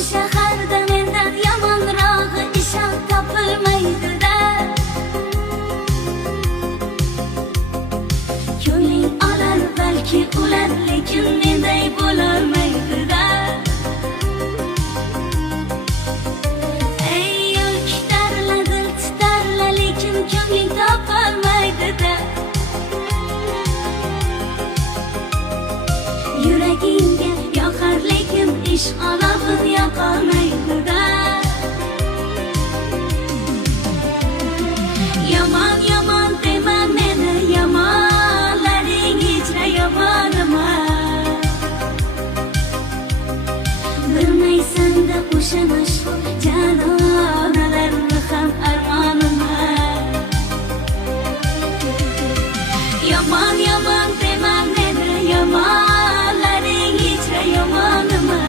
shaharda mendan yomonrog'i ishon topilmaydi-da. Ko'ngling olar balki ular, lekin menday bo'lolmaydi-da. Ey yo'lkishlarla dil titarla, lekin ko'ngling topolmaydi-da. Yuragingga yoqar lekin ishq olovin yoqolmaydi-da. Yomon yomon dema meni, yomonlaring hechra yomon emas. Bilmaysan-da o'sha mashhur